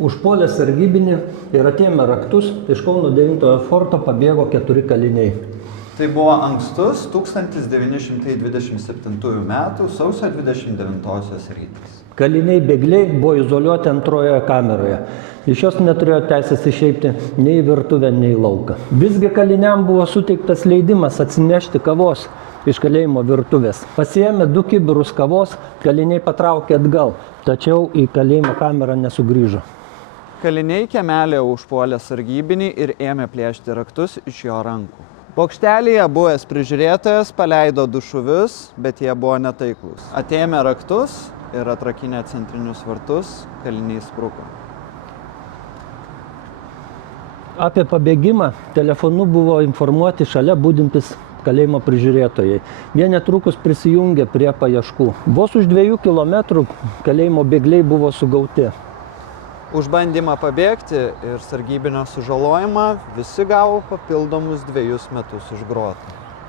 Užpuolė sargybinį ir atėmė raktus, iš Kauno 9 forto pabėgo 4 kaliniai. Tai buvo ankstus 1927 metų sausio 29 rytas. Kaliniai bėgliai buvo izoliuoti antrojoje kameroje. Iš jos neturėjo teisės išeiti nei į virtuvę, nei į lauką. Visgi kaliniam buvo suteiktas leidimas atsinešti kavos iš kalėjimo virtuvės. Pasiėmė 2 kibirus kavos, kaliniai patraukė atgal, tačiau į kalėjimo kamerą nesugrįžo. Kaliniai kiemelėje užpuolė sargybinį ir ėmė plėšti raktus iš jo rankų. Bokštelėje buvęs prižiūrėtojas paleido 2 šūvius, bet jie buvo netaiklūs. Atėmė raktus ir atrakinę centrinius vartus, kaliniai spruko. Apie pabėgimą telefonu buvo informuoti šalia budintys kalėjimo prižiūrėtojai. Jie netrukus prisijungė prie paieškų. Vos už 2 kilometrų kalėjimo bėgliai buvo sugauti. Už bandymą pabėgti ir sargybinio sužalojimą visi gavo papildomus 2 metus už grotą.